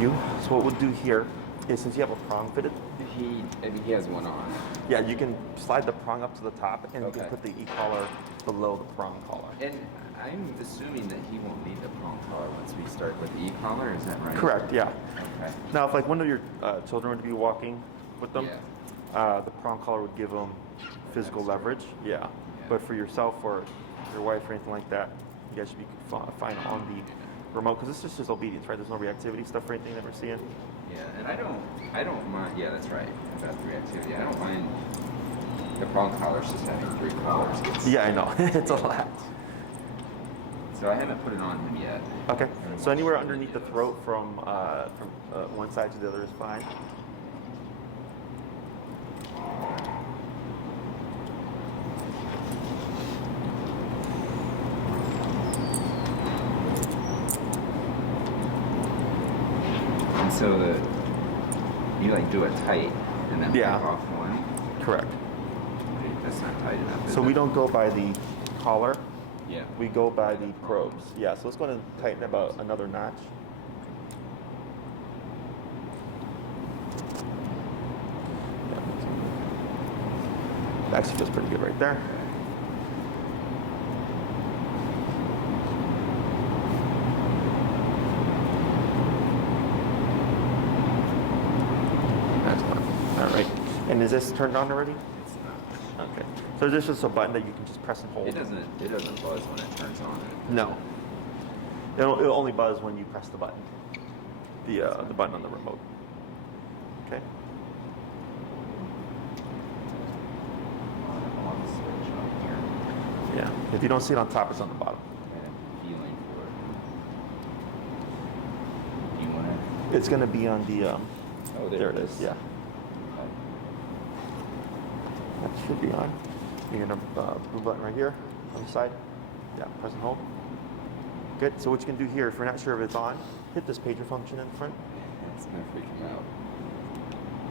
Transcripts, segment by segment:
you. So what we'll do here is, since you have a prong fitted, He has one on. yeah, you can slide the prong up to the top, and you Okay. can put the e-collar below the prong collar. And I'm assuming that he won't need the prong collar once we start with the e-collar, is that right? Correct, yeah. Okay. Now, if like one of your children were to be walking with them, Yeah. the prong collar would give them physical leverage. Yeah. But for yourself or your wife or anything like that, you guys should be fine on the remote, because this is just obedience, right? There's no reactivity stuff or anything that we're seeing. Yeah, and I don't mind. Yeah, that's right about the reactivity. I don't mind the prong collars just having 3 collars. Yeah, I know. It's a lot. So I haven't put it on him yet. Okay. So anywhere underneath the throat from one side to the other is fine. And so you like do it tight and then Yeah. back off one. Correct. That's not tight enough. Is So it? we don't go by the collar. Yeah. We go by the probes. Yeah, so let's go ahead and tighten about another notch. Yeah. It actually feels pretty good right there. That's fine. All right. And is this turned on already? It's not. Okay. So this is just a button that you can just press and hold. It doesn't buzz when it turns on. No. It'll only buzz when you press the button. The button on the remote. Okay. On the switch on here. Yeah. If you don't see it on top, it's on the bottom. I'm feeling for it. Do you want to? It's going to be on the. Oh, there it is. Yeah. That should be on. You're going to blue button right here on the side. Yeah. Press and hold. Good. So what you can do here, if you're not sure if it's on, hit this pager function in front. It's gonna freak him out.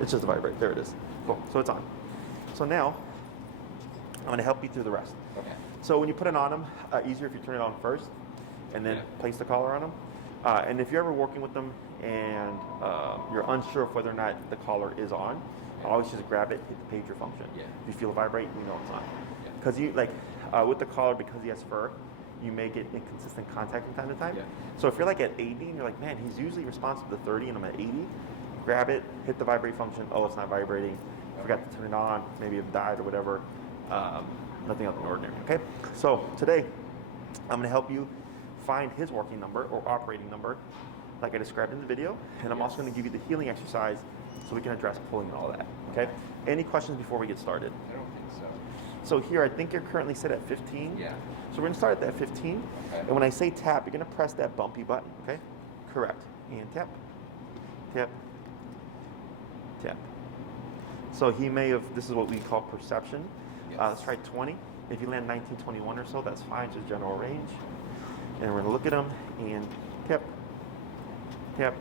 It's just a vibrate. There it is. Cool. So it's on. So now, I'm going to help you through the rest. Okay. So when you put it on them, easier if you turn it on first, and then place the collar on them. And if you're ever working with them and you're unsure of whether or not the collar is on, always just grab it, hit the pager function. Yeah. If you feel it vibrate, you know it's on. Yeah. Because you with the collar, because he has fur, you may get inconsistent contact from time to time. Yeah. So if you're like at 80 and you're like, man, he's usually responsive to 30 and I'm at 80, grab it, hit the vibrate function. Oh, it's not vibrating. Forgot to turn it on. Maybe it died or whatever. Nothing out of the ordinary. Okay. So today, I'm going to help you find his working number or operating number, like I described in the video, and I'm also going to give you the healing exercise so we can address pulling and all that. Okay. Any questions before we get started? I don't think so. So here, I think you're currently set at 15. Yeah. So we're going to start at that 15. Okay. And when I say tap, you're going to press that bumpy button, okay? Correct. And tap, tap, tap. So he may have, this is what we call perception. Yes. Let's try 20. If you land 19, 21 or so, that's fine, just general range. And we're going to look at him and tap, tap.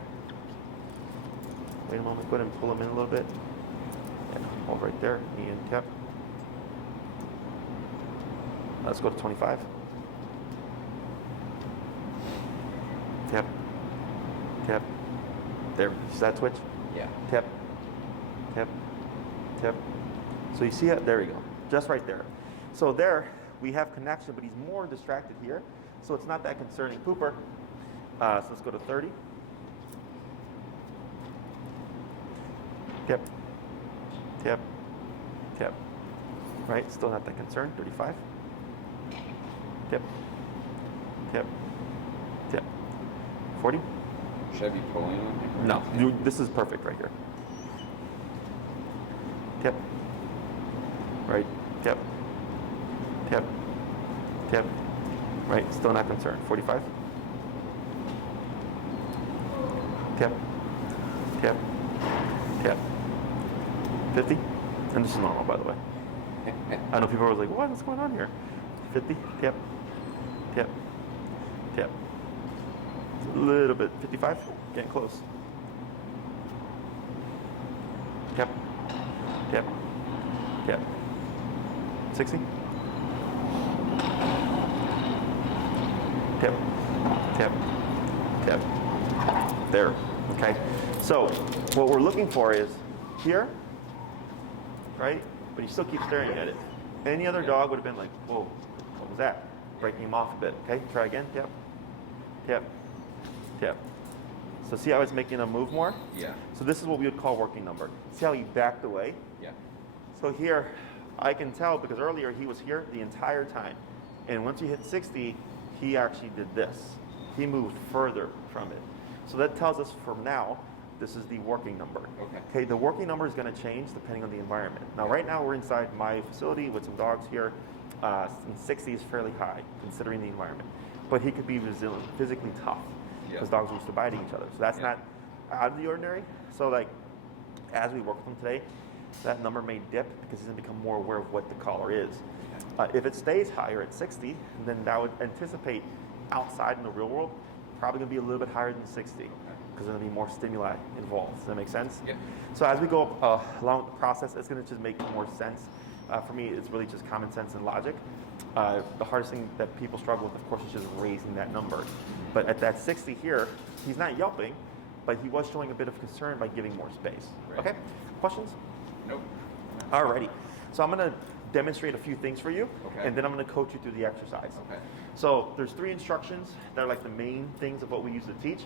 Wait a moment, go ahead and pull him in a little bit. Yeah, hold right there and tap. Let's go to 25. Tap. Tap. There. See that twitch? Yeah. Tap. Tap. Tap. So you see it? There we go. Just right there. So there we have connection, but he's more distracted here. So it's not that concerning. Pooper. So let's go to 30. Tap. Tap. Tap. Right? Still not that concerned. 35. Tip, tip, tip. 40? Should I be pulling on him? No, this is perfect right here. Tip, right, tip, tip, tip, right, still not concerned. 45? Tip, tip, tip. 50? And this is normal, by the way. I know people are like, what's going on here? 50, tip, tip, tip. It's a little bit, 55, getting close. Tip, tip, tip. 60. Tip, tip, tip. There. Okay, so what we're looking for is here, right? But you still keep staring at it. Any other dog would have been like, whoa, what was that? Breaking him off a bit. Okay, try again. Tap, tap, tap. So see how it's making him move more? Yeah. So this is what we would call working number. See how he backed away? Yeah. So here, I can tell because earlier he was here the entire time. And once you hit 60, he actually did this. He moved further from it. So that tells us from now, this is the working number. Okay, the working number is going to change depending on the environment. Now, right now we're inside my facility with some dogs here. 60 is fairly high considering the environment. But he could be resilient, physically tough because dogs are used to biting each other. So that's not out of the ordinary. So like, as we work with him today, that number may dip because he's going to become more aware of what the collar is. If it stays higher at 60, then that would anticipate outside in the real world, probably going to be a little bit higher than 60 because there's going to be more stimuli involved. Does that make sense? Yeah. So as we go along the process, it's going to just make more sense. For me, it's really just common sense and logic. The hardest thing that people struggle with, of course, is just raising that number. But at that 60 here, he's not yelping, but he was showing a bit of concern by giving more space. Right. Okay? Questions? Nope. Alrighty. So I'm going to demonstrate a few things for you, and then I'm going to coach you through the exercise. Okay. So there's 3 instructions that are like the main things of what we use to teach.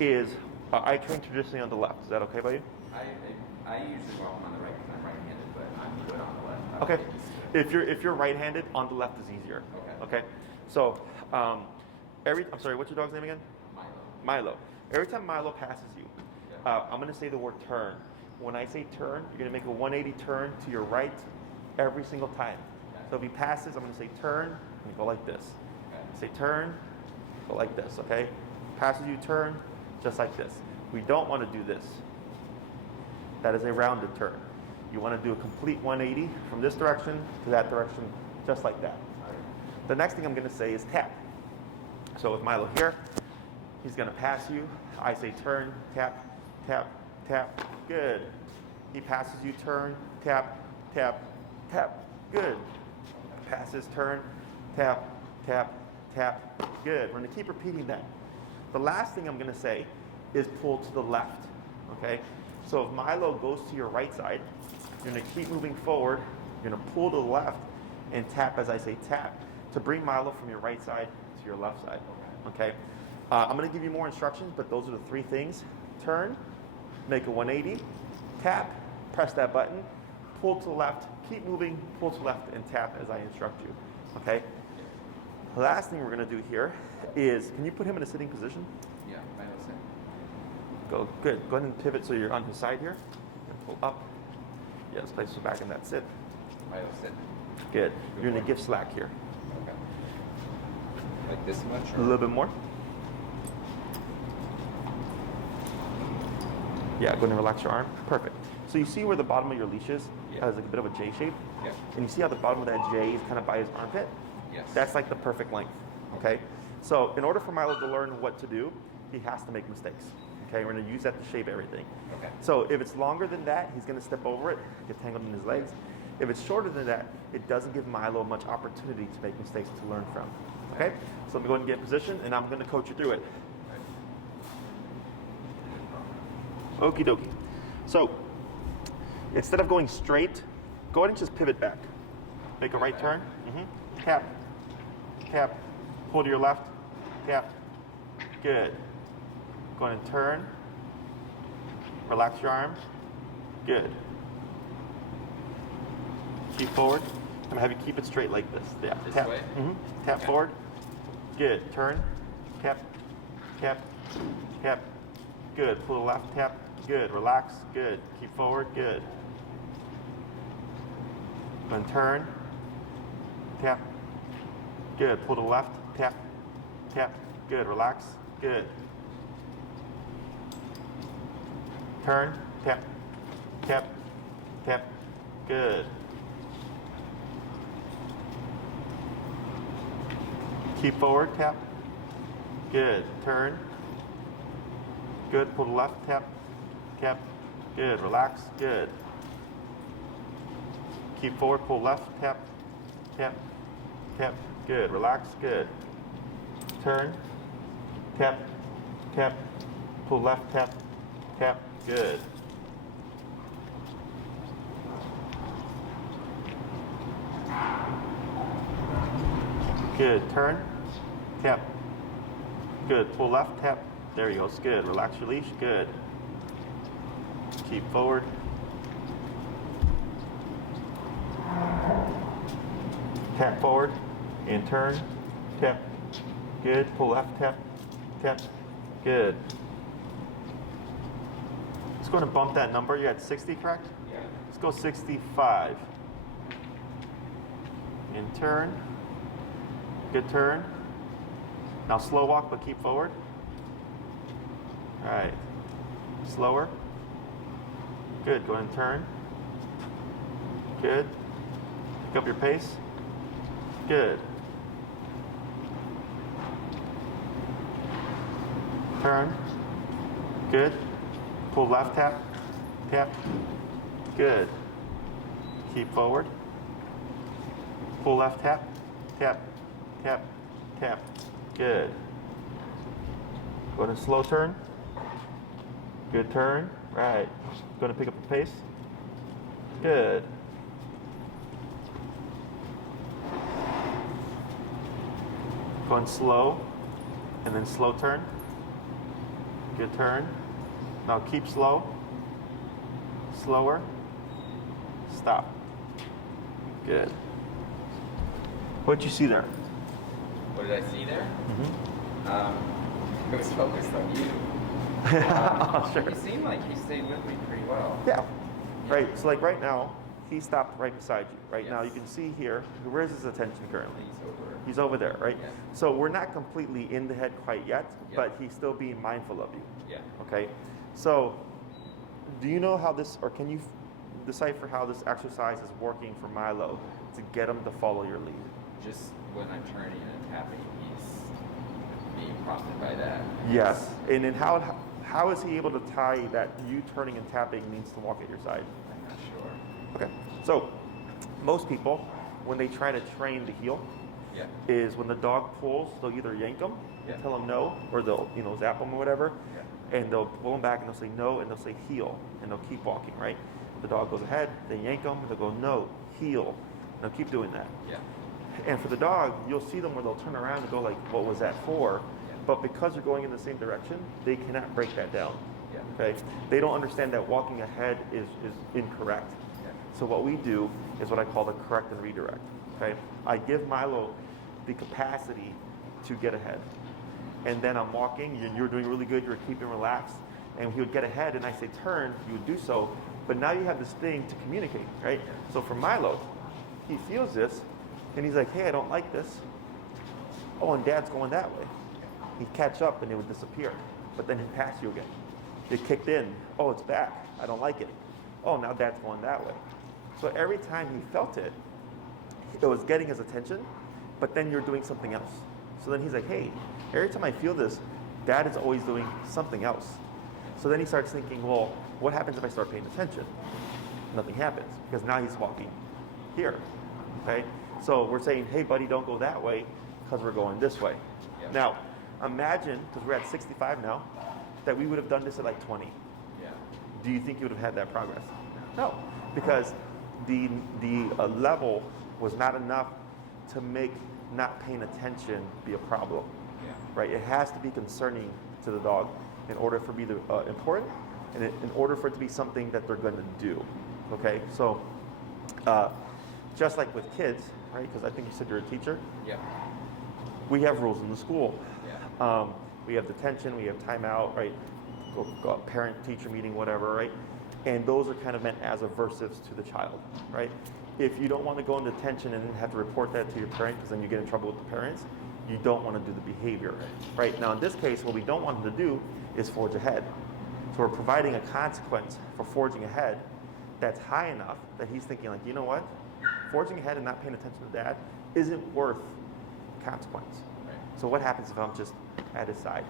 Is I train traditionally on the left. Is that okay by you? I usually walk on the right because I'm right-handed, but I'm good on the left. Okay. If you're right-handed, on the left is easier. Okay. So I'm sorry. What's your dog's name again? Milo. Every time Milo passes you, I'm going to say the word turn. When I say turn, you're going to make a 180 turn to your right every single time. So if he passes, I'm going to say turn, and you go like this. Say turn, go like this, okay? Passes you, turn, just like this. We don't want to do this. That is a rounded turn. You want to do a complete 180 from this direction to that direction, just like that. The next thing I'm going to say is tap. So with Milo here, he's going to pass you. I say turn, tap, tap, tap. Good. He passes you, turn, tap, tap, tap. Good. Passes, turn, tap, tap, tap. Good. We're going to keep repeating that. The last thing I'm going to say is pull to the left. Okay? So if Milo goes to your right side, you're going to keep moving forward. You're going to pull to the left and tap as I say tap to bring Milo from your right side to your left side. Okay? I'm going to give you more instructions, but those are the 3 things. Turn, make a 180, tap, press that button, pull to the left, keep moving, pull to the left, and tap as I instruct you. Okay? The last thing we're going to do here is, can you put him in a sitting position? Yeah, I know. Go, good. Go ahead and pivot so you're on his side here. And pull up. Yes, place him back in that sit. I know, sit. Good. You're going to give slack here. Okay. Like this much? A little bit more. Yeah, go ahead and relax your arm. Perfect. So you see where the bottom of your leash is? Yeah. Has like a bit of a J shape? Yeah. And you see how the bottom of that J is kind of by his armpit? Yes. That's like the perfect length. Okay? So in order for Milo to learn what to do, he has to make mistakes. Okay? We're going to use that to shape everything. Okay. So if it's longer than that, he's going to step over it, get tangled in his legs. If it's shorter than that, it doesn't give Milo much opportunity to make mistakes to learn from. Okay? So let me go ahead and get in position, and I'm going to coach you through it. Okie dokie. So instead of going straight, go ahead and just pivot back. Make a right turn. Tap. Tap. Pull to your left. Tap. Good. Go ahead and turn. Relax your arm. Good. Keep forward. I'm going to have you keep it straight like this. Yeah. This Tap. way? Tap forward. Good. Turn. Tap. Tap. Tap. Good. Pull to the left. Tap. Good. Relax. Good. Keep forward. Good. Go and turn. Tap. Good. Pull to the left. Tap. Tap. Good. Relax. Good. Turn. Tap. Tap. Tap. Good. Keep forward. Tap. Good. Turn. Good. Pull to the left. Tap. Tap. Good. Relax. Good. Keep forward. Pull left. Tap. Tap. Tap. Good. Relax. Good. Turn. Tap. Tap. Pull left. Tap. tap, good. Good, turn, tap, good, pull left, tap, there you go, it's good. Relax your leash, good. Keep forward. Tap forward and turn, tap, good, pull left, tap, tap, good. Let's go and bump that number. You're at 60, correct? Yeah. Let's go 65. And turn. Good turn. Now slow walk, but keep forward. All right. Slower. Good. Go ahead and turn. Good. Pick up your pace. Good. Turn. Good. Pull left, tap, tap. Good. Keep forward. Pull left, tap, tap, tap, tap. Good. Go to slow turn. Good turn. Right. Going to pick up the pace. Good. Going slow, and then slow turn. Good turn. Now keep slow. Slower. Stop. Good. What'd you see there? What did I see there? Mm-hmm. It was focused on you. Oh, sure. You seem like you stayed with me pretty well. Yeah. Right. So like right now, he stopped right beside you. Right now, you Yes. can see here. Where's his attention currently? He's over. He's over there, right? Yeah. So we're not completely in the head quite yet, Yeah. but he's still being mindful of you. Yeah. Okay. So, do you know how this, or can you decipher how this exercise is working for Milo to get him to follow your lead? Just when I'm turning and tapping, he's being prompted by that. Yes. And then how is he able to tie that you turning and tapping means to walk at your side? I'm not sure. Okay. So, most people, when they try to train the heel, Yeah. is when the dog pulls, they'll either yank them Yeah. and tell them no, or they'll zap them or whatever, Yeah. and they'll pull them back and they'll say no, and they'll say heel, and they'll keep walking, right? The dog goes ahead, they yank them, they'll go no, heel, and they'll keep doing that. Yeah. And for the dog, you'll see them where they'll turn around and go like, what was that for? Yeah. But because you're going in the same direction, they cannot break that down. Yeah. Okay? They don't understand that walking ahead is incorrect. Yeah. So what we do is what I call the correct and redirect. Okay? I give Milo the capacity to get ahead. And then I'm walking, you're doing really good, you're keeping relaxed, and he would get ahead and I say turn, you would do so, but now you have this thing to communicate, right? So for Milo, he feels this, and he's like, hey, I don't like this. Oh, and Dad's going that way. He'd catch up and it would disappear, but then he'd pass you again. It kicked in, oh, it's back, I don't like it. Oh, now Dad's going that way. So every time he felt it, it was getting his attention, but then you're doing something else. So then he's like, hey, every time I feel this, Dad is always doing something else. So then he starts thinking, well, what happens if I start paying attention? Nothing happens, because now he's walking here, okay? So we're saying, hey, buddy, don't go that way, because we're going this way. Yeah. Now, imagine, because we're at 65 now, that we would have done this at like 20. Yeah. Do you think you would have had that progress? No, because the level was not enough to make not paying attention be a problem, Yeah. right? It has to be concerning to the dog in order for it to be important, and in order for it to be something that they're going to do, okay? So just like with kids, right? Because I think you said you're a teacher. Yeah. We have rules in the school. Yeah. We have detention, we have timeout, right? Go parent-teacher meeting, whatever, right? And those are kind of meant as aversives to the child, right? If you don't want to go into detention and then have to report that to your parent because then you get in trouble with the parents, you don't want to do the behavior, right? Now in this case, what we don't want them to do is forge ahead. So we're providing a consequence for forging ahead that's high enough that he's thinking like, you know what? Forging ahead and not paying attention to Dad isn't worth consequence. Right. So what happens if I'm just at his side,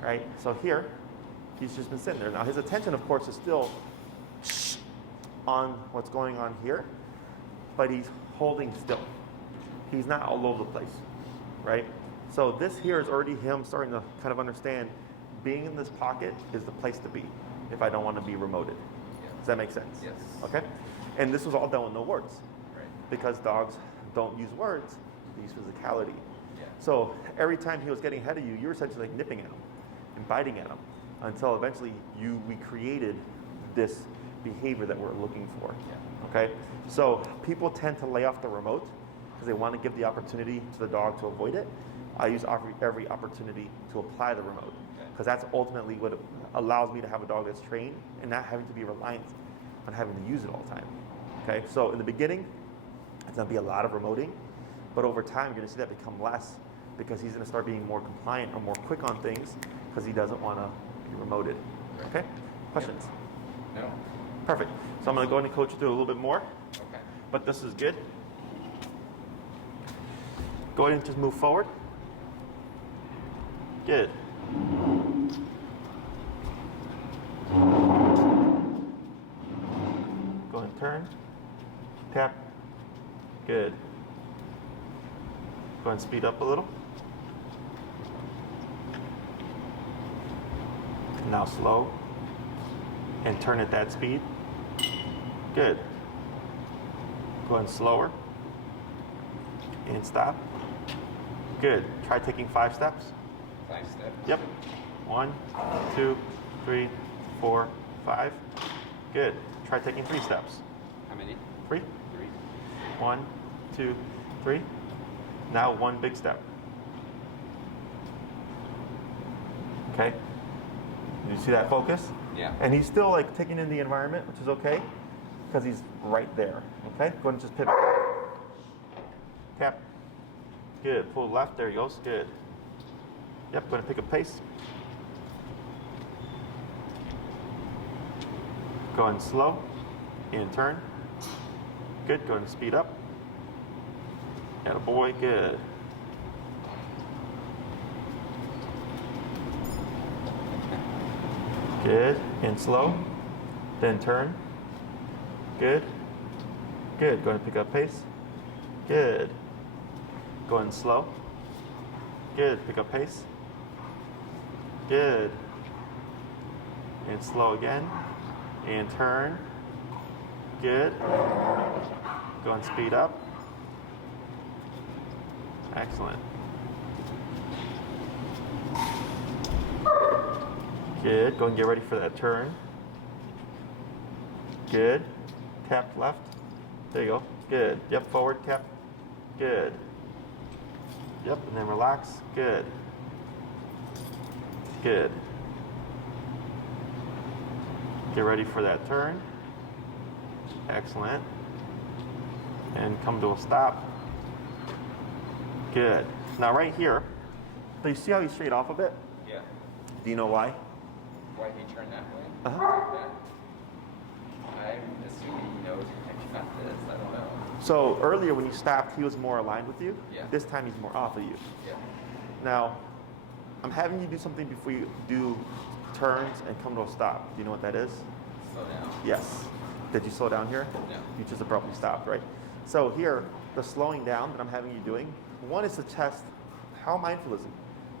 Yeah. right? So here, he's just been sitting there. Now his attention, of course, is still on what's going on here, but he's holding still. He's not all over the place, right? So this here is already him starting to kind of understand being in this pocket is the place to be. if I don't want to be remoted. Yes. Does that make sense? Yes. Okay? And this was all done with no words. Right. Because dogs don't use words, they use physicality. Yeah. So every time he was getting ahead of you, you were essentially like nipping at him and biting at him until eventually we created this behavior that we're looking for. Yeah. Okay? So people tend to lay off the remote because they want to give the opportunity to the dog to avoid it. I use every opportunity to apply the remote because that's ultimately what allows me to have a dog that's trained and not having to be reliant on having to use it all the time. Okay? So in the beginning, it's going to be a lot of remoting, but over time you're going to see that become less because he's going to start being more compliant or more quick on things because he doesn't want to be remoted. Okay? Questions? No. Perfect. So I'm going to go ahead and coach you through a little bit more, Okay. but this is good. Go ahead and just move forward. Good. Go ahead and turn. Tap. Good. Go ahead and speed up a little. Now slow. And turn at that speed. Good. Go ahead and slower. And stop. Good. Try taking 5 steps. 5 steps. Yep. 1, 2, 3, 4, 5. Good. Try taking 3 steps. How many? 3. 3. 1, 2, 3. Now 1 big step. Okay. You see that focus? Yeah. And he's still like taking in the environment, which is okay, because he's right there. Okay. Go ahead and just pivot. Tap. Good. Pull left. There he goes. Good. Yep. Going to pick up pace. Going slow. And turn. Good. Going to speed up. Attaboy. Good. Good. And slow. Then turn. Good. Good. Going to pick up pace. Good. Going slow. Good. Pick up pace. Good. And slow again. And turn. Good. Go and speed up. Excellent. Good. Go and get ready for that turn. Good. Tap left. There you go. Good. Yep, forward tap. Good. Yep, and then relax. Good. Good. Get ready for that turn. Excellent. And come to a stop. Good. Now right here, do you see how he strayed off a bit? Yeah. Do you know why? Why he turned that way? Uh-huh. Like that? I'm assuming he knows I got this. I don't know. So earlier when you stopped, he was more aligned with you. Yeah. This time he's more off of you. Yeah. Now, I'm having you do something before you do turns and come to a stop. Do you know what that is? Slow down. Yes. Did you slow down here? No. You just abruptly stopped, right? So here, the slowing down that I'm having you doing, one is to test how mindful is he.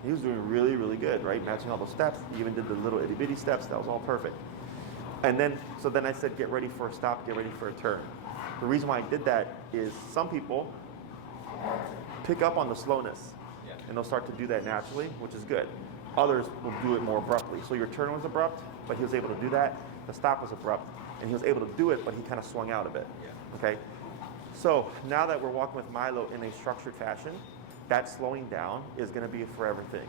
He was doing really, really good, right? Matching all those steps. He even did the little itty bitty steps. That was all perfect. And then, so then I said, get ready for a stop, get ready for a turn. The reason why I did that is some people pick up on the slowness, Yeah. and they'll start to do that naturally, which is good. Others will do it more abruptly. So your turn was abrupt, but he was able to do that. The stop was abrupt, and he was able to do it, but he kind of swung out a bit. Yeah. Okay? So now that we're walking with Milo in a structured fashion, that slowing down is going to be a forever thing.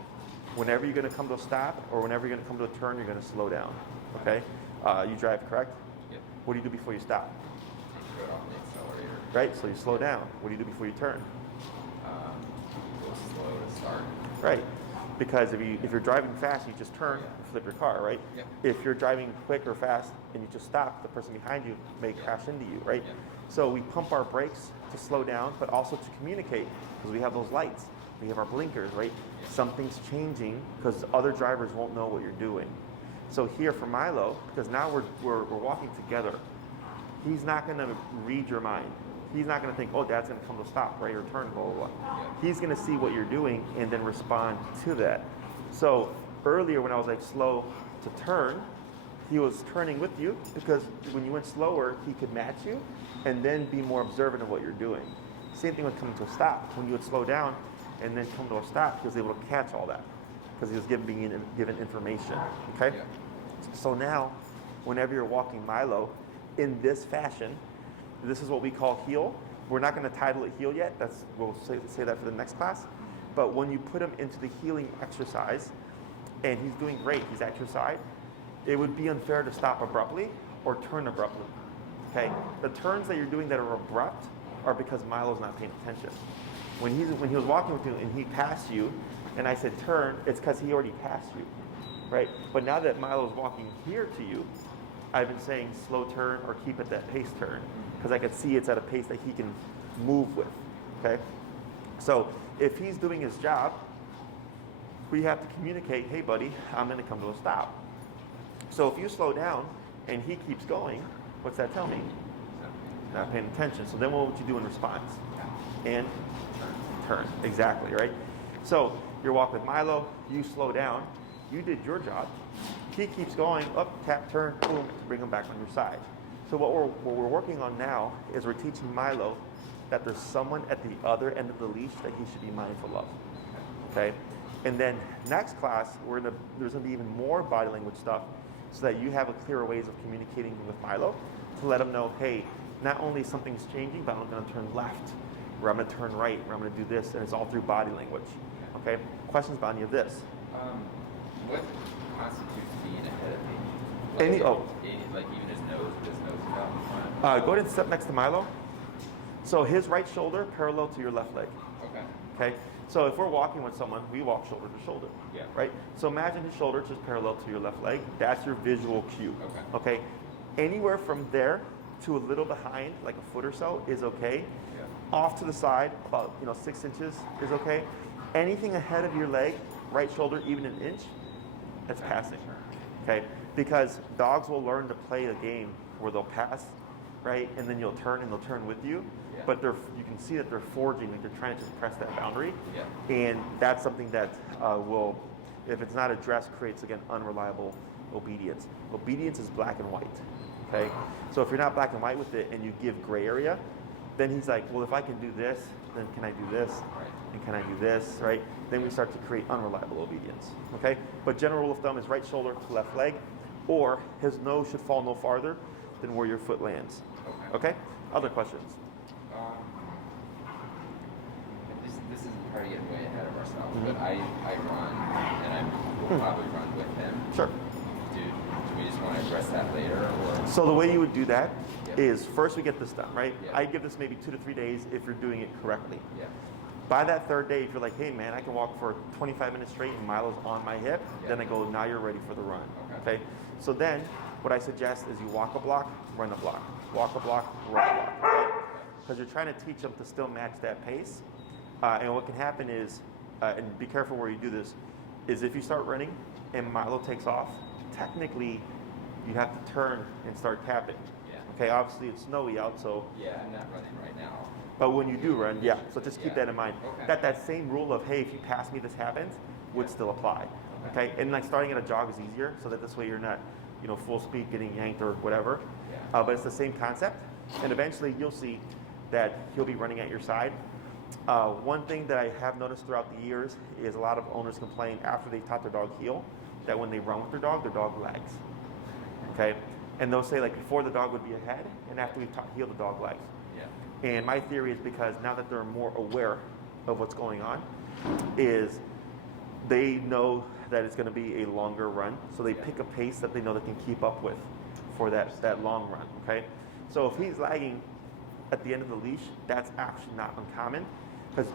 Whenever you're going to come to a stop or whenever you're going to come to a turn, you're going to slow down. Okay? You drive, correct? Yep. What do you do before you stop? Take your foot off the accelerator. Right? So you slow down. What do you do before you turn? Go slow to start. Right. Because if you're driving fast, you just turn and flip your car, right? Yep. If you're driving quick or fast and you just stop, the person behind you may crash into you, right? Yep. So we pump our brakes to slow down, but also to communicate because we have those lights. We have our blinkers, right? Yep. Something's changing because other drivers won't know what you're doing. So here for Milo, because now we're walking together, he's not going to read your mind. He's not going to think, oh, Dad's going to come to a stop, right, or turn, blah, blah, blah. He's going to see what you're doing and then respond to that. So earlier when I was like slow to turn, he was turning with you because when you went slower, he could match you and then be more observant of what you're doing. Same thing with coming to a stop. When you would slow down and then come to a stop, he was able to catch all that because he was being given information. Okay? Yeah. So now, whenever you're walking Milo in this fashion, this is what we call heel. We're not going to title it heel yet. We'll say that for the next class. But when you put him into the healing exercise, and he's doing great, he's at your side, it would be unfair to stop abruptly or turn abruptly. Okay? The turns that you're doing that are abrupt are because Milo's not paying attention. When he was walking with you and he passed you, and I said turn, it's because he already passed you, right? But now that Milo's walking here to you, I've been saying slow turn or keep at that pace turn because I can see it's at a pace that he can move with, okay? So if he's doing his job, we have to communicate, hey buddy, I'm gonna come to a stop. So if you slow down and he keeps going, what's that tell me? Not paying attention. So then what would you do in response? And turn. Exactly, right? So you're walking with Milo, you slow down, you did your job. He keeps going, up, tap, turn, boom, bring him back on your side. So what we're working on now is we're teaching Milo that there's someone at the other end of the leash that he should be mindful of. Okay? And then next class, there's gonna be even more body language stuff so that you have a clearer ways of communicating with Milo to let him know, hey, not only something's changing, but I'm gonna turn left, or I'm gonna turn right, or I'm gonna do this, and it's all through body language. Okay? Questions about any of this? What constitutes being ahead of me? Like even his nose about in front. Go ahead and step next to Milo. So his right shoulder parallel to your left leg. Okay. Okay? So if we're walking with someone, we walk shoulder to shoulder. Yeah. Right? So imagine his shoulder just parallel to your left leg. That's your visual cue. Okay. Okay? Anywhere from there to a little behind, like a foot or so, is okay. Yeah. Off to the side, about 6 inches is okay. Anything ahead of your leg, right shoulder, even an inch, that's passing. Okay? Because dogs will learn to play a game where they'll pass, right? And then you'll turn and they'll turn with you. Yeah. But you can see that they're forging, like they're trying to just press that boundary. Yeah. And that's something that will, if it's not addressed, creates, again, unreliable obedience. Obedience is black and white, okay? So if you're not black and white with it and you give gray area, then he's like, well, if I can do this, then can I do this? Right. And can I do this, right? Then we start to create unreliable obedience, okay? But general rule of thumb is right shoulder to left leg, or his nose should fall no farther than where your foot lands. Okay? Other questions? This is part of getting way ahead of ourselves, but I run, and I will probably run with him. Sure. Do we just want to address that later, or? So the way you would do that Yeah. is first we get this done, right? Yeah. I give this maybe 2 to 3 days if you're doing it correctly. Yeah. By that third day, if you're like, hey man, I can walk for 25 minutes straight and Milo's on my hip, Yeah. then I go, now you're ready for the run. Okay. So then what I suggest is you walk a block, run a block. Walk a block, run a block. Okay? Because you're trying to teach them to still match that pace. And what can happen is, and be careful where you do this, is if you start running and Milo takes off, technically you have to turn and start tapping. Yeah. Okay, obviously it's snowy out, so. Yeah, I'm not running right now. But when you do run, yeah, so just keep Yeah. that in mind. Okay. That same rule of, hey, if you pass me, this happens, would Yeah. still apply. Okay, and like starting at a jog is easier, so that this way you're not, full speed getting yanked or whatever. Yeah. But it's the same concept, and eventually you'll see that he'll be running at your side. One thing that I have noticed throughout the years is a lot of owners complain after they've taught their dog heel that when they run with their dog lags. Okay, and they'll say like before the dog would be ahead, and after we've taught heel, the dog lags. Yeah. And my theory is because now that they're more aware of what's going on, is they know that it's going to be a longer run, so they pick a pace that they know they can keep up with for that long run. Okay, so if he's lagging at the end of the leash, that's actually not uncommon.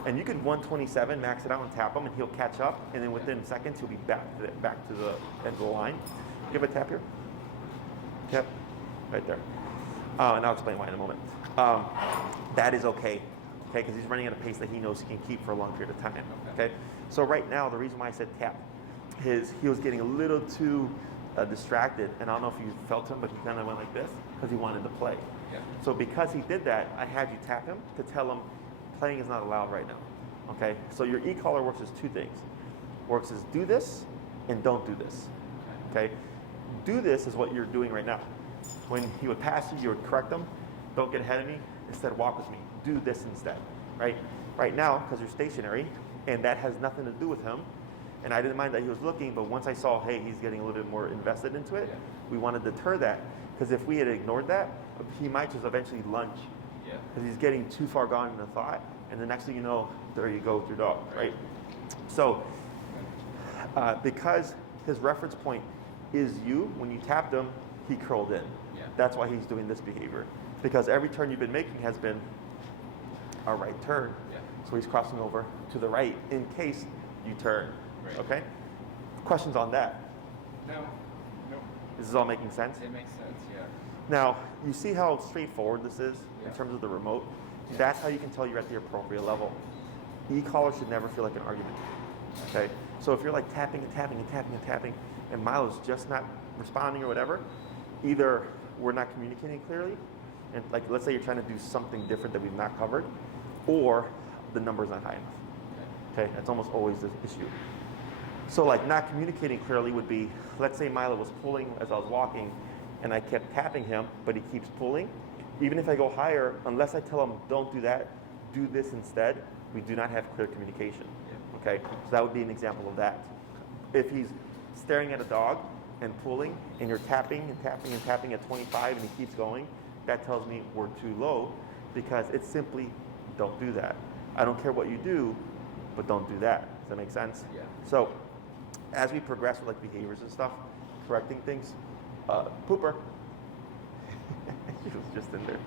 And you could 127 max it out and tap him, and he'll catch up, and then within seconds he'll be back to the end of the line. Give a tap here. Tap right there. And I'll explain why in a moment. That is okay, because he's running at a pace that he knows he can keep for a long period of time. Okay. So right now, the reason why I said tap is he was getting a little too distracted, and I don't know if you felt him, but he kind of went like this because he wanted to play. Yeah. So because he did that, I had you tap him to tell him playing is not allowed right now. Okay. So your e-collar works as two things. Works as do this and don't do this. Okay. do this is what you're doing right now. When he would pass you, you would correct him. Don't get ahead of me. Instead, walk with me. Do this instead, right? Right now, because you're stationary, and that has nothing to do with him. And I didn't mind that he was looking, but once I saw, hey, he's getting a little bit more invested into it, we want to deter that. Because if we had ignored that, he might just eventually lunge. Because he's getting too far gone in the thought, and the next thing you know, there you go with your dog, right? So, because his reference point is you, when you tapped him, he curled in. That's why he's doing this behavior. Because every turn you've been making has been a right turn. So he's crossing over to the right in case you turn. Okay? Questions on that? No. This is all making sense? It makes sense, yeah. Now, you see how straightforward this is in terms of the remote? That's how you can tell you're at the appropriate level. E-collar should never feel like an argument. Okay? So if you're like tapping and tapping and tapping and tapping, and Milo's just not responding or whatever, either we're not communicating clearly, and like let's say you're trying to do something different that we've not covered, or the number's not high enough. Okay, that's almost always the issue. So like not communicating clearly would be, let's say Milo was pulling as I was walking, and I kept tapping him, but he keeps pulling. Even if I go higher, unless I tell him don't do that, do this instead, we do not have clear communication. Okay, so that would be an example of that. If he's staring at a dog and pulling, and you're tapping and tapping and tapping at 25 and he keeps going, that tells me we're too low, because it's simply don't do that. I don't care what you do, but don't do that. Does that make sense? Yeah. So as we progress with like behaviors and stuff, correcting things, Pooper, she was just in there.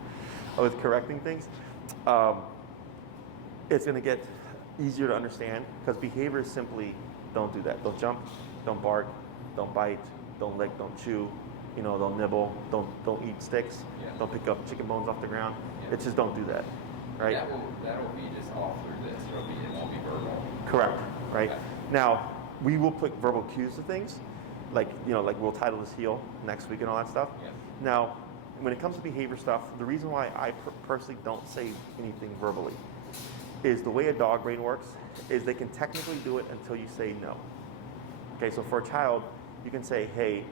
With correcting things, it's going to get easier to understand, because behavior is simply don't do that. Don't jump, don't bark, don't bite, don't lick, don't chew, don't nibble, don't eat sticks, don't pick up chicken bones off the ground. It's just don't do that, right? That'll be just all through this. It won't be verbal. Correct, right? Okay. Now, we will put verbal cues to things, like we'll title this heel next week and all that stuff. Now, when it comes to behavior stuff, the reason why I personally don't say anything verbally is the way a dog brain works is they can technically do it until you say no. Okay, so for a child, you can say, hey,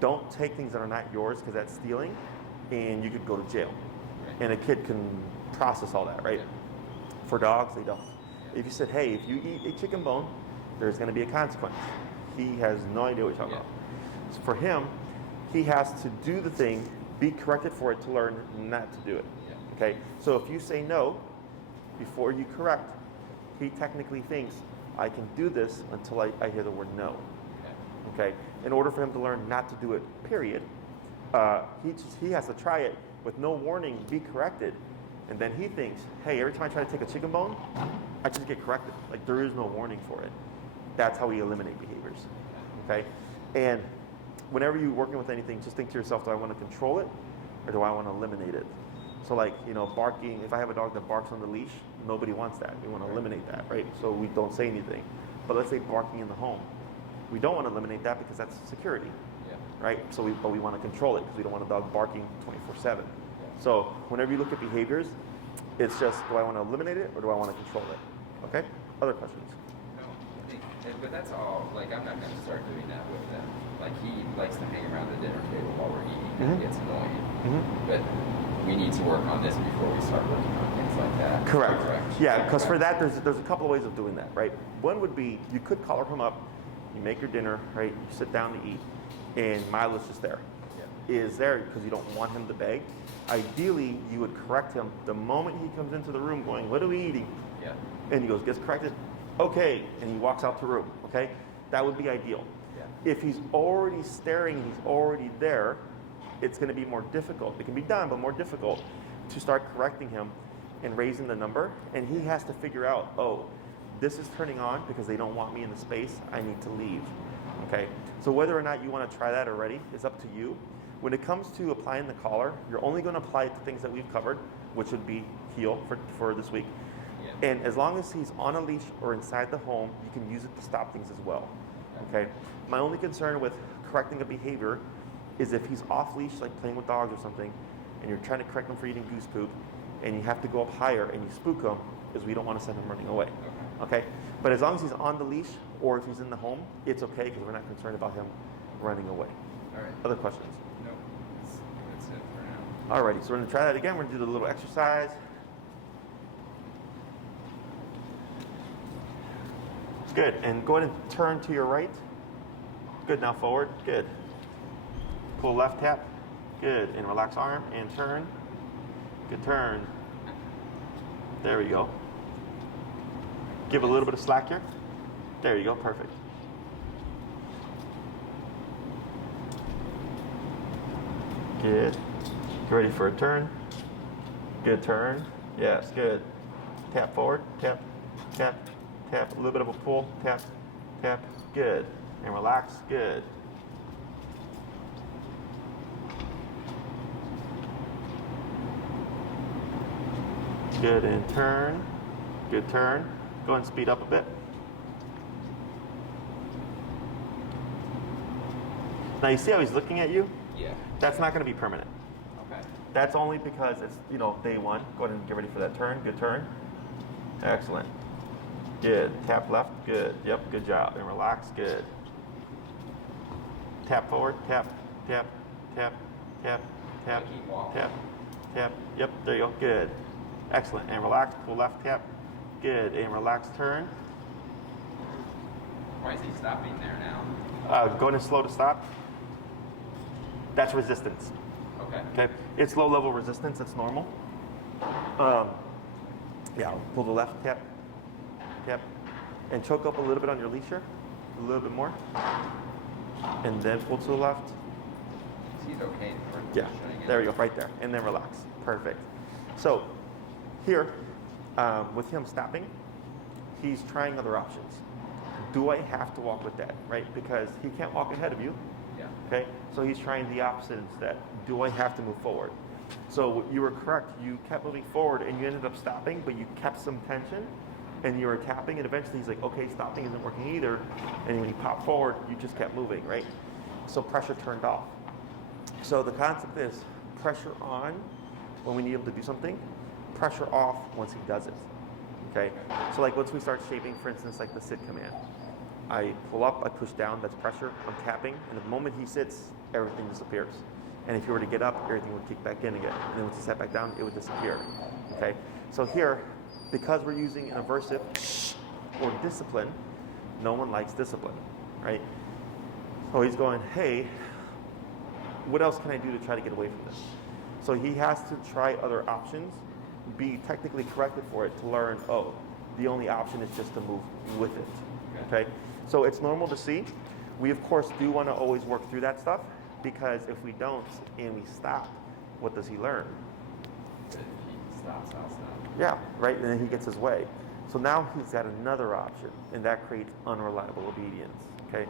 don't take things that are not yours because that's stealing, and you could go to jail. And a kid can process all that, right? For dogs, they don't. If you said, hey, if you eat a chicken bone, there's going to be a consequence. He has no idea what you're talking about. So for him, he has to do the thing, be corrected for it to learn not to do it. Okay? So if you say no before you correct, he technically thinks, I can do this until I hear the word no. Okay? In order for him to learn not to do it, period, he has to try it with no warning, be corrected, and then he thinks, hey, every time I try to take a chicken bone, I just get corrected. Like, there is no warning for it. That's how we eliminate behaviors. Okay? And whenever you're working with anything, just think to yourself, do I want to control it, or do I want to eliminate it? So like, barking, if I have a dog that barks on the leash, nobody wants that. We want to eliminate that, right? So we don't say anything. But let's say barking in the home. We don't want to eliminate that because that's security, right? But we want to control it because we don't want a dog barking 24/7. So whenever you look at behaviors, it's just, do I want to eliminate it or do I want to control it? Okay? Other questions? No, but that's all, like, I'm not going to start doing that with them. Like, he likes to hang around the dinner table while we're eating, and it gets annoying. But we need to work on this before we start working on things like that. Correct. Yeah, because for that, there's a couple of ways of doing that, right? One would be, you could collar him up, you make your dinner, right? You sit down to eat, and Milo's just there. Is there because you don't want him to beg. Ideally, you would correct him the moment he comes into the room going, what are we eating? And he goes, gets corrected, okay, and he walks out the room, okay? That would be ideal. If he's already staring, he's already there, it's going to be more difficult. It can be done, but more difficult to start correcting him and raising the number. And he has to figure out, oh, this is turning on because they don't want me in the space. I need to leave. Okay? So whether or not you want to try that already is up to you. When it comes to applying the collar, you're only going to apply it to things that we've covered, which would be heel for this week. And as long as he's on a leash or inside the home, you can use it to stop things as well. Okay? My only concern with correcting a behavior is if he's off leash, like playing with dogs or something, and you're trying to correct him for eating goose poop, and you have to go up higher and you spook him, because we don't want to send him running away. Okay? But as long as he's on the leash or if he's in the home, it's okay because we're not concerned about him running away. All right. Other questions? Nope. That's it for now. Alrighty, so we're going to try that again. We're going to do the little exercise. Good, and go ahead and turn to your right. Good, now forward, good. Pull left tap, good, and relax arm, and turn. Good turn. There we go. Give a little bit of slack here. There you go, perfect. Good. Get ready for a turn. Good turn. Yes, good. Tap forward, tap, tap, tap. A little bit of a pull, tap, tap. Good. And relax, good. Good, and turn. Good turn. Go ahead and speed up a bit. Now you see how he's looking at you? Yeah. That's not going to be permanent. Okay. That's only because it's, day one. Go ahead and get ready for that turn. Good turn. Excellent. Good. Tap left. Good. Yep, good job. And relax. Good. Tap forward. Tap, tap, tap, tap, tap, Keep walking. tap, tap. Yep, there you go. Good. Excellent. And relax. Pull left. Tap. Good. And relax. Turn. Why is he stopping there now? Go ahead and slow to stop. That's resistance. Okay. Okay, it's low level resistance, it's normal. Yeah, pull the left, tap, tap, and choke up a little bit on your leash here, a little bit more. And then pull to the left. He's okay. Yeah, there you go, right there. And then relax, perfect. So here, with him stopping, he's trying other options. Do I have to walk with that, right? Because he can't walk ahead of you. Yeah. Okay, so he's trying the opposite instead. Do I have to move forward? So you were correct. You kept moving forward and you ended up stopping, but you kept some tension and you were tapping, and eventually he's like, okay, stopping isn't working either. And when you pop forward, you just kept moving, right? So pressure turned off. So the concept is pressure on when we need him to do something, pressure off once he does it. Okay, so like once we start shaping, for instance, like the sit command. I pull up, I push down, that's pressure, I'm tapping, and the moment he sits, everything disappears. And if you were to get up, everything would kick back in again. And then once you sat back down, it would disappear. Okay? So here, because we're using an aversive or discipline, no one likes discipline, right? So he's going, hey, what else can I do to try to get away from this? So he has to try other options, be technically corrected for it to learn, oh, the only option is just to move with it. Okay? So it's normal to see. We, of course, do want to always work through that stuff, because if we don't and we stop, what does he learn? If he stops, I'll stop. Yeah, right? And then he gets his way. So now he's got another option, and that creates unreliable obedience. Okay?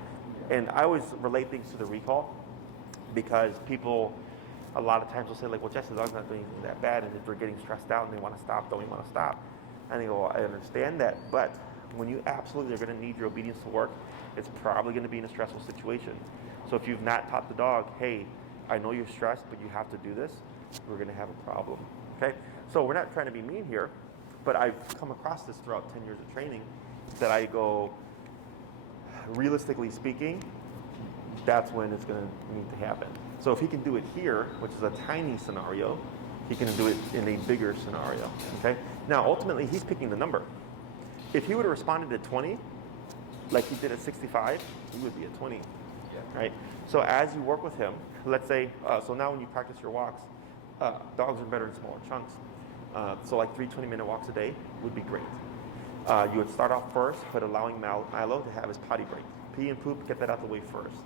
And I always relate things to the recall, because people a lot of times will say, like, well, Jess, the dog's not doing anything that bad, and if they're getting stressed out and they want to stop, don't you want to stop? And I go, well, I understand that, but when you absolutely are going to need your obedience to work, it's probably going to be in a stressful situation. So if you've not taught the dog, hey, I know you're stressed, but you have to do this, we're going to have a problem. Okay? So we're not trying to be mean here, but I've come across this throughout 10 years of training, that I go, realistically speaking, that's when it's going to need to happen. So if he can do it here, which is a tiny scenario, he can do it in a bigger scenario. Okay? Now, ultimately, he's picking the number. If he would have responded at 20, like he did at 65, he would be at 20. Yeah. Right? So as you work with him, let's say, so now when you practice your walks, dogs are better in smaller chunks. So like 3 20-minute walks a day would be great. You would start off first, but allowing Milo to have his potty break. Pee and poop, get that out the way first.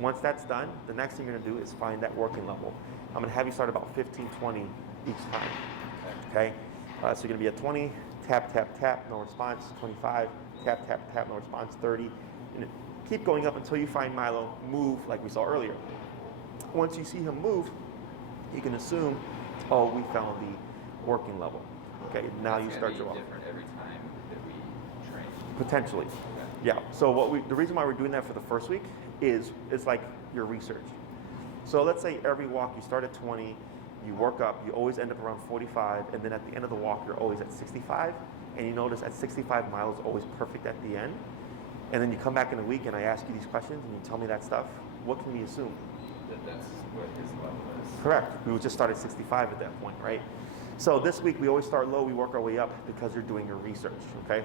Once that's done, the next thing you're going to do is find that working level. I'm going to have you start about 15, 20 each time. Okay? So you're going to be at 20, tap, tap, tap, no response. 25, tap, tap, tap, no response. 30. And keep going up until you find Milo move like we saw earlier. Once you see him move, you can assume, oh, we found the working level. Okay, now you start your walk. Different every time that we train. Potentially. Yeah. So the reason why we're doing that for the first week is it's like your research. So let's say every walk you start at 20, you work up, you always end up around 45, and then at the end of the walk you're always at 65, and you notice at 65 miles always perfect at the end. And then you come back in a week and I ask you these questions and you tell me that stuff, what can we assume? That's what his level is. Correct. We would just start at 65 at that point, right? So this week we always start low, we work our way up because you're doing your research, okay?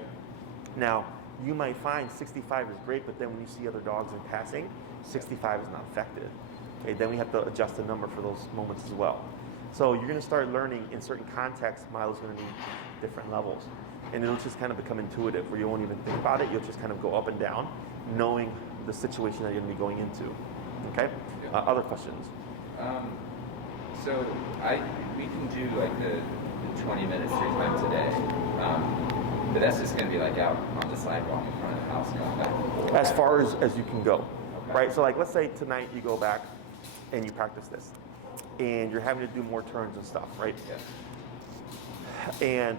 Now, you might find 65 is great, but then when you see other dogs in passing, 65 is not effective. Okay, then we have to adjust the number for those moments as well. So you're going to start learning in certain contexts, Milo's going to need different levels. And it'll just kind of become intuitive where you won't even think about it. You'll just kind of go up and down, knowing the situation that you're going to be going into. Okay? Yeah. Other questions? So we can do like the 20 minutes 3 times a day. But that's just going to be like out on the sidewalk in front of the house going back and forth. As far as you can go. Okay. Right? So like let's say tonight you go back and you practice this. And you're having to do more turns and stuff, right? Yeah. And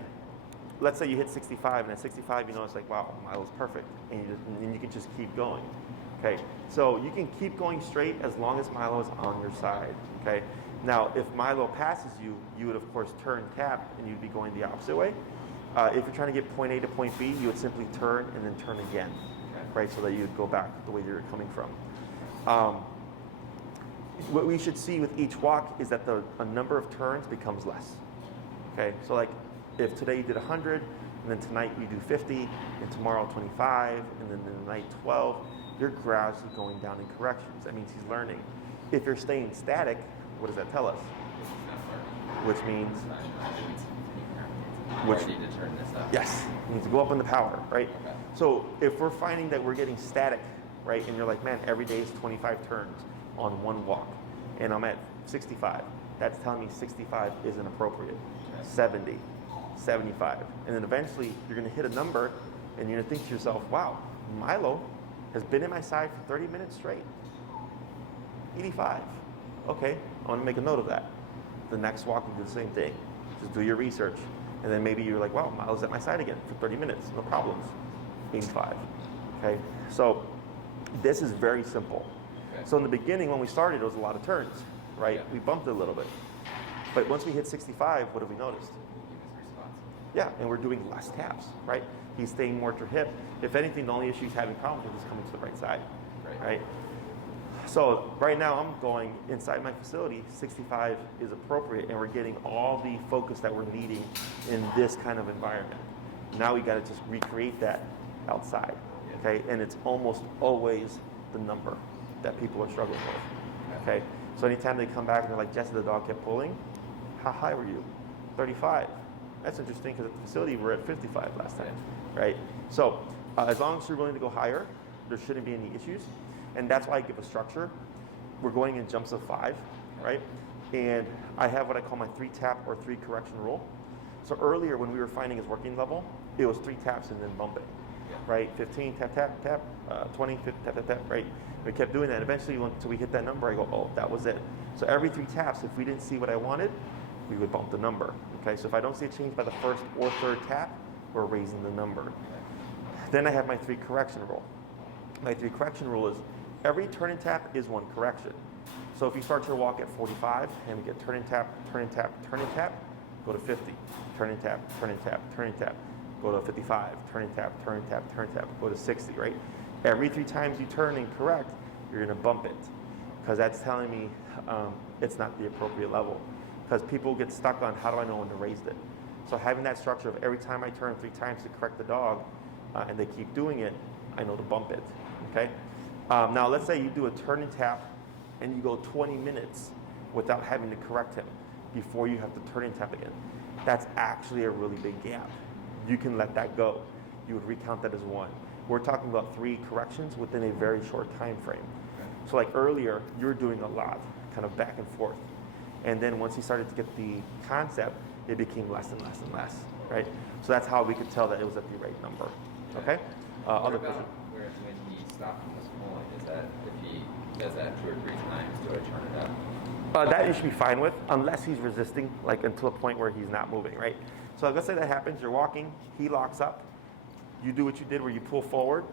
let's say you hit 65, and at 65, you know, it's like, wow, Milo's perfect. And you can just keep going, okay? So you can keep going straight as long as Milo is on your side, okay? Now, if Milo passes you, you would, of course, turn tap, and you'd be going the opposite way. If you're trying to get point A to point B, you would simply turn and then turn again, right? So that you would go back the way you're coming from. What we should see with each walk is that a number of turns becomes less. Okay, so like if today you did 100, and then tonight you do 50, and tomorrow 25, and then the night 12, you're gradually going down in corrections. That means he's learning. If you're staying static, what does that tell us? Which means? Which need to turn this up. Yes, you need to go up in the power, right? Okay. So if we're finding that we're getting static, right, and you're like, man, every day is 25 turns on one walk, and I'm at 65. That's telling me 65 isn't appropriate. 70, 75. And then eventually you're going to hit a number and you're going to think to yourself, wow, Milo has been in my side for 30 minutes straight. 85. Okay, I want to make a note of that. The next walk, you do the same thing. Just do your research. And then maybe you're like, wow, Milo's at my side again for 30 minutes. No problems. 85. Okay, so this is very simple. So in the beginning, when we started, it was a lot of turns, right? Yeah. We bumped it a little bit. But once we hit 65, what have we noticed? Yeah, and we're doing less taps, right? He's staying more to your hip. If anything, the only issue he's having problems with is coming to the right side, right? So right now I'm going inside my facility, 65 is appropriate, and we're getting all the focus that we're needing in this kind of environment. Now we got to just recreate that outside, okay? And it's almost always the number that people are struggling with, okay? So anytime they come back and they're like, Jesse, the dog kept pulling, how high were you? 35. That's interesting because at the facility we're at 55 last time, right? So as long as you're willing to go higher, there shouldn't be any issues. And that's why I give a structure. We're going in jumps of 5, right? And I have what I call my 3 tap or 3 correction rule. So earlier when we were finding his working level, it was 3 taps and then bump it, right? 15, tap, tap, tap, 20, 50, tap, tap, tap, right? We kept doing that. Eventually, until we hit that number, I go, oh, that was it. So every 3 taps, if we didn't see what I wanted, we would bump the number, okay? So if I don't see a change by the first or third tap, we're raising the number. Then I have my 3 correction rule. My 3 correction rule is every turn and tap is 1 correction. So if you start your walk at 45 and we get turn and tap, turn and tap, turn and tap, go to 50. Turn and tap, turn and tap, turn and tap, go to 55. Turn and tap, turn and tap, turn and tap, go to 60, right? Every 3 times you turn and correct, you're gonna bump it because that's telling me it's not the appropriate level. Because people get stuck on how do I know when to raise it. So having that structure of every time I turn 3 times to correct the dog and they keep doing it, I know to bump it, okay? Now let's say you do a turn and tap and you go 20 minutes without having to correct him before you have to turn and tap again. That's actually a really big gap. You can let that go. You would recount that as 1. We're talking about 3 corrections within a very short time frame. So like earlier, you were doing a lot, kind of back and forth. And then once he started to get the concept, it became less and less and less, right? So that's how we could tell that it was at the right number, okay? Other question? Where when he stopped from this pulling, is that if he does that 2 or 3 times, do I turn it up? That you should be fine with, unless he's resisting, like until a point where he's not moving, right? So let's say that happens, you're walking, he locks up, you do what you did where you pull forward,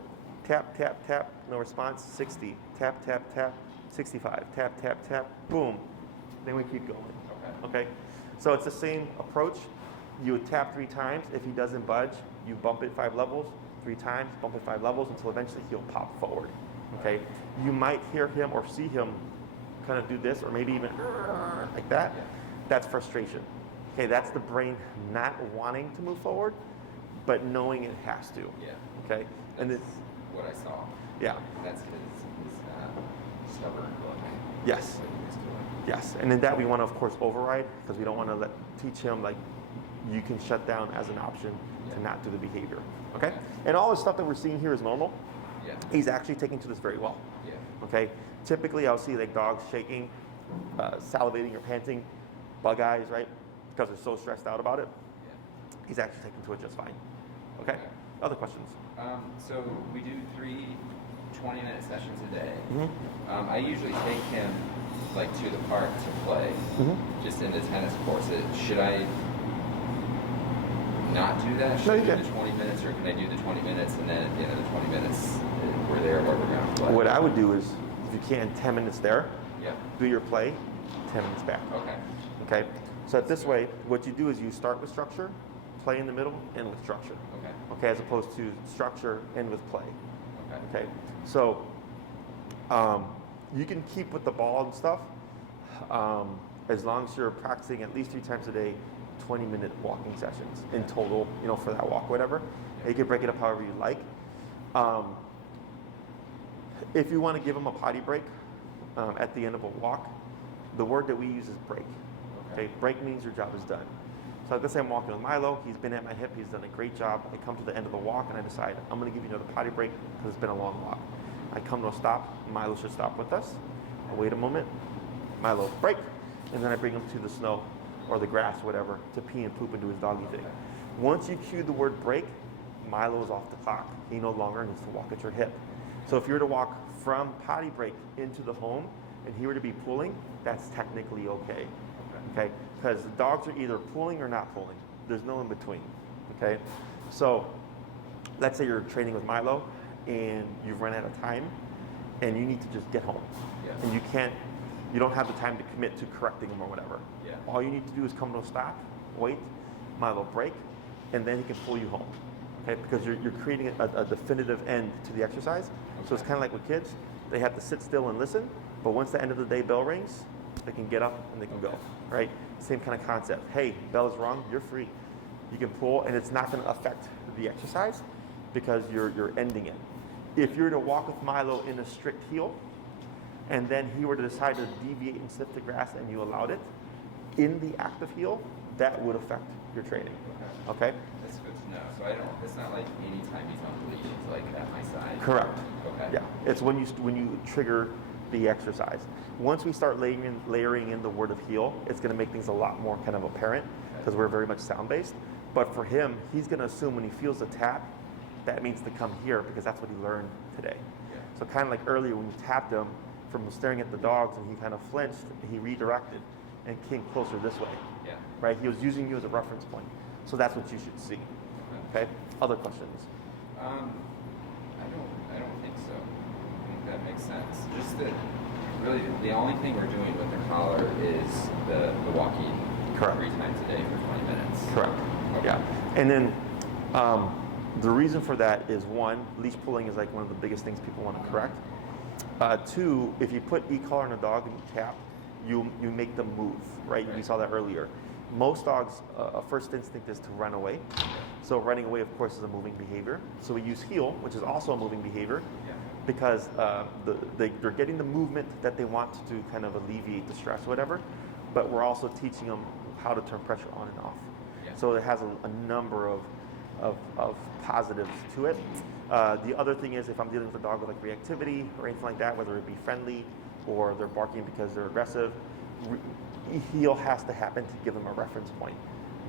tap, tap, tap, no response, 60, tap, tap, tap, 65, tap, tap, tap, boom. Then we keep going, okay? So it's the same approach. You would tap 3 times. If he doesn't budge, you bump it 5 levels, 3 times, bump it 5 levels until eventually he'll pop forward, Okay, you might hear him or see him kind of do this, or maybe even like that. Yeah. That's frustration. Okay, that's the brain not wanting to move forward, but knowing it has to. Yeah. Okay, and That's it's what I saw. yeah. That's his stubborn look. Yes. What he was doing. Yes, and in that we want to, of course, override, because we don't want to teach him like you can shut down as an option to not do the behavior. Okay, and all the stuff that we're seeing here is normal. Yeah. He's actually taking to this very well. Yeah. Okay, typically I'll see like dogs shaking, salivating or panting, bug eyes, right? Because they're so stressed out about it. Yeah. He's actually taking to it just fine. Okay, other questions? So we do 3 20-minute sessions a day. Mm-hmm. I usually take him like to the park to play, just in the tennis courts. Should I not do that? Should No, I you do can. the 20 minutes, or can I do the 20 minutes and then at the end of the 20 minutes we're there where we're going to play? What I would do is, if you can, 10 minutes there, Yeah. do your play, 10 minutes back. Okay. Okay, so this way, what you do is you start with structure, play in the middle, end with structure. Okay. Okay, as opposed to structure, end with play. Okay. Okay, so you can keep with the ball and stuff as long as you're practicing at least 3 times a day, 20-minute walking sessions in total, you know, for that walk, whatever. Yeah. You can break it up however you like. If you want to give them a potty break at the end of a walk, the word that we use is break. Okay, break means your job is done. So let's say I'm walking with Milo, he's been at my hip, he's done a great job. I come to the end of the walk and I decide I'm going to give you another potty break because it's been a long walk. I come to a stop, Milo should stop with us. I wait a moment, Milo break, and then I bring him to the snow or the grass, whatever, to pee and poop and do his doggy thing. Once you cue the word break, Milo is off the clock. He no longer needs to walk at your hip. So if you were to walk from potty break into the home and he were to be pulling, that's technically okay. Okay, because the dogs are either pulling or not pulling. There's no in between. Okay, so let's say you're training with Milo and you've run out of time and you need to just get home. Yeah. And you don't have the time to commit to correcting him or whatever. Yeah. All you need to do is come to a stop, wait, Milo break, and then he can pull you home. Okay, because you're creating a definitive end to the exercise. So it's kind of like with kids, they have to sit still and listen, but once the end of the day bell rings, they can get up and they can go, right? Same kind of concept. Hey, bell is rung, you're free. You can pull, and it's not going to affect the exercise because you're ending it. If you were to walk with Milo in a strict heel, and then he were to decide to deviate and sniff the grass and you allowed it, in the active heel, that would affect your training, okay? That's good to know. So it's not like anytime he's on the leash, he's like at my side. Correct. Okay. Yeah, it's when you trigger the exercise. Once we start layering in the word of heel, it's going to make things a lot more kind of apparent because we're very much sound-based. But for him, he's going to assume when he feels the tap, that means to come here because that's what he learned today. Yeah. So kind of like earlier when you tapped him from staring at the dogs and he kind of flinched, he redirected and came closer this way. Yeah. Right? He was using you as a reference point. So that's what you should see. Okay? Other questions? I don't think so. I think that makes sense. Just that really the only thing we're doing with the collar is the walking. Correct. 3 times a day for 20 minutes. Correct. Okay. Yeah. And then the reason for that is 1, leash pulling is like one of the biggest things people want to correct. 2, if you put e-collar on a dog and you tap, you make them move, right? You saw that earlier. Most dogs, a first instinct is to run away. So running away, of course, is a moving behavior. So we use heel, which is also a moving behavior, because they're getting the movement that they want to kind of alleviate the stress, whatever. But we're also teaching them how to turn pressure on and off. So it has a number of positives to it. The other thing is if I'm dealing with a dog with like reactivity or anything like that, whether it be friendly or they're barking because they're aggressive, heel has to happen to give them a reference point.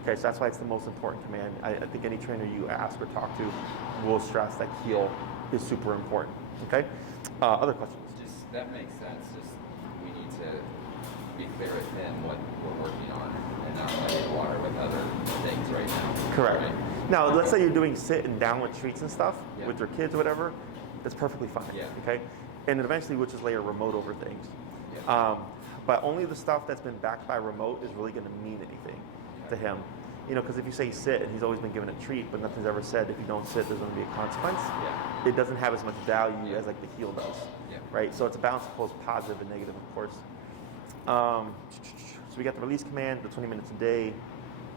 Okay, so that's why it's the most important command. I think any trainer you ask or talk to will stress that heel is super important. Okay, other questions? Just that makes sense. Just we need to be clear with him what we're working on and not muddy the water with other things right now. Correct. Right? Now, let's say you're doing sit and downward treats and stuff with your kids or whatever, that's perfectly fine. Yeah. Okay, and then eventually we'll just lay a remote over things. Yeah. But only the stuff that's been backed by remote is really going to mean anything to him. You know, because if you say sit, and he's always been given a treat, but nothing's ever said, if you don't sit, there's going to be a consequence. Yeah. It doesn't have as much value as like the heel does, Yeah. right? So it's a balance of both positive and negative, of course. So we got the release command, the 20 minutes a day.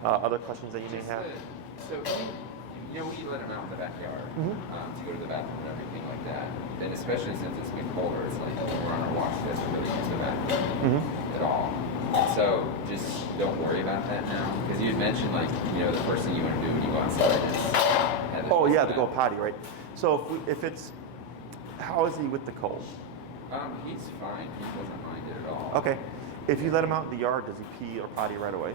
Other questions that you may have? So, you know, we let him out in the backyard to go to the bathroom and everything like that. And especially since it's been colder, it's like we're on our watch, he doesn't really use the bathroom at all. So just don't worry about that now. Because you had mentioned, like, you know, the first thing you want to do when you go outside is have him Oh, use yeah, the to go bathroom. potty, right? So if it's, how is he with the cold? He's fine. He doesn't mind it at all. Okay. If you let him out in the yard, does he pee or potty right away?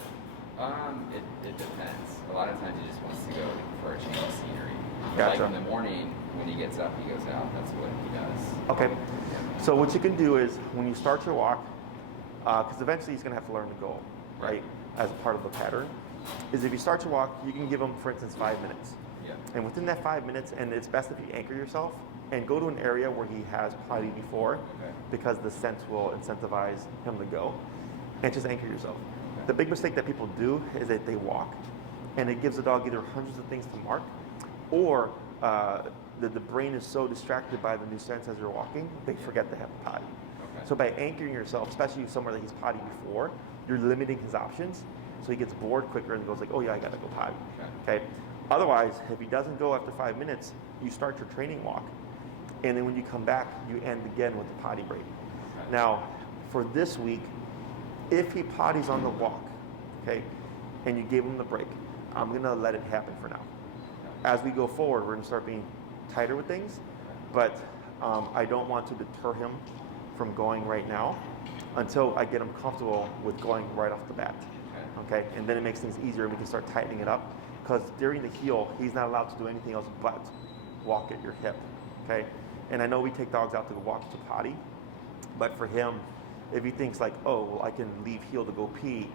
It depends. A lot of times he just wants to go for a change of scenery. Gotcha. Like in the morning, when he gets up, he goes out. That's what he does. Okay. So what you can do is when you start your walk, because eventually he's going to have to learn to go, right, as a part of the pattern, is if you start your walk, you can give him, for instance, 5 minutes. Yeah. And within that 5 minutes, and it's best if you anchor yourself and go to an area where he has potty before, because the scent will incentivize him to go, and just anchor yourself. The big mistake that people do is that they walk, and it gives the dog either hundreds of things to mark, or the brain is so distracted by the new scents as you're walking, they forget to have a potty. Okay. So by anchoring yourself, especially somewhere that he's potty before, you're limiting his options, so he gets bored quicker and goes like, oh yeah, I gotta go potty. Okay. Otherwise, if he doesn't go after 5 minutes, you start your training walk, and then when you come back, you end again with the potty break. Okay. Now, for this week, if he potties on the walk, okay, and you gave him the break, I'm gonna let it happen for now. As we go forward, we're gonna start being tighter with things, but I don't want to deter him from going right now until I get him comfortable with going right off the bat. Okay, and then it makes things easier and we can start tightening it up, because during the heel, he's not allowed to do anything else but walk at your hip. Okay, and I know we take dogs out to walk to potty, but for him, if he thinks like, oh, well, I can leave heel to go pee,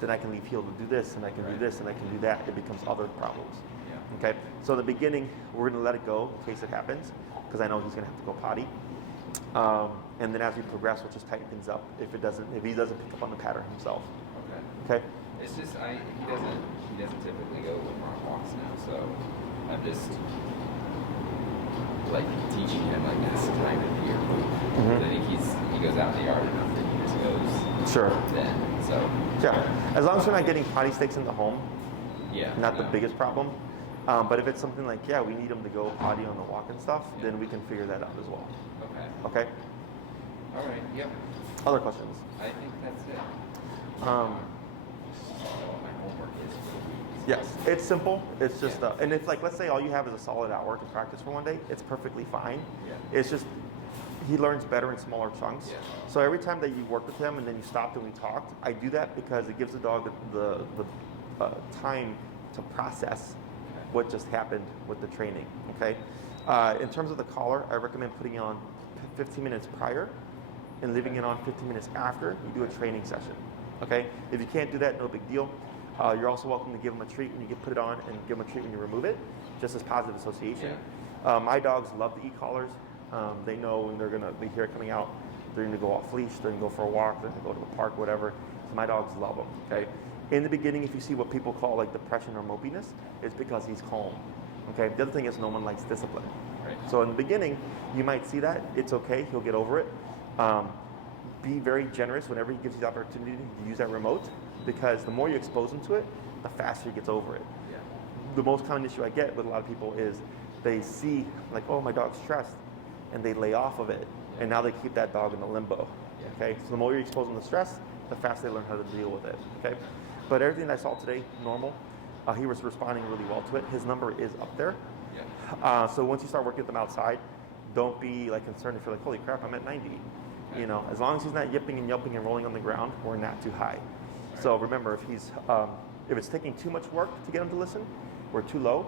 then I can leave heel to do this, and I can do this, and I can do that, it becomes other problems. Yeah. Okay, so in the beginning, we're gonna let it go in case it happens, because I know he's gonna have to go potty. And then as we progress, we'll just tighten things up if he doesn't pick up on the pattern himself. Okay. It's just he doesn't typically go when we're on walks now, so I'm just like teaching him like this time of year. I think he goes out in the yard enough that he just goes. Sure. Then so. Yeah, as long as we're not getting potty sticks in the home. Yeah. Not the biggest problem. But if it's something like, yeah, we need him to go potty on the walk and stuff, then we can figure that out as well. Okay. Okay. All right. Yep. Other questions? I think that's it. Um, what my homework is for the week. Yes, it's simple. It's just, and if like, let's say all you have is a solid hour to practice for one day, it's perfectly fine. Yeah. It's just, he learns better in smaller chunks. Yeah. So every time that you work with him and then you stopped and we talked, I do that because it gives the dog the time to process what just happened with the training, okay? In terms of the collar, I recommend putting it on 15 minutes prior and leaving it on 15 minutes after you do a training session, okay? If you can't do that, no big deal. You're also welcome to give them a treat when you get put it on and give them a treat when you remove it, just as positive association. Yeah. My dogs love the e-collars. They know when they hear it coming out, they're gonna go off leash, they're gonna go for a walk, they're gonna go to the park, whatever. So my dogs love them, okay? In the beginning, if you see what people call like depression or mopiness, it's because he's calm, okay? The other thing is no one likes discipline. Right. So in the beginning, you might see that, it's okay, he'll get over it. Be very generous whenever he gives you the opportunity to use that remote, because the more you expose him to it, the faster he gets over it. Yeah. The most common issue I get with a lot of people is they see like, oh, my dog's stressed, and they lay off of it, and now they keep that dog in a limbo. Yeah. Okay, so the more you expose them to stress, the faster they learn how to deal with it. Okay, but everything I saw today, normal. He was responding really well to it. His number is up there. Yeah. So once you start working with them outside, don't be like concerned if you're like, holy crap, I'm at 90. You know, as long as he's not yipping and yelping and rolling on the ground, we're not too high. Right. So remember, if it's taking too much work to get him to listen, we're too low.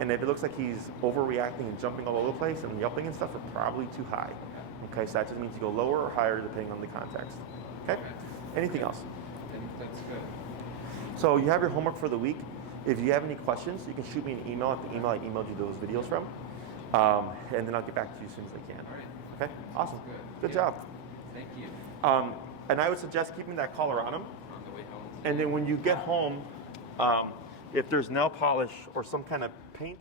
And if it looks like he's overreacting and jumping all over the place and yelping and stuff, we're probably too high. Okay, so that just means you go lower or higher depending on the context. Okay? Anything else? I think that's good. So you have your homework for the week. If you have any questions, you can shoot me an email at the email I emailed you those videos from. And then I'll get back to you as soon as I can. All right. Okay? Awesome. Good. Good job. Thank you. And I would suggest keeping that collar on him. On the way home. And then when you get home, if there's nail polish or some kind of paint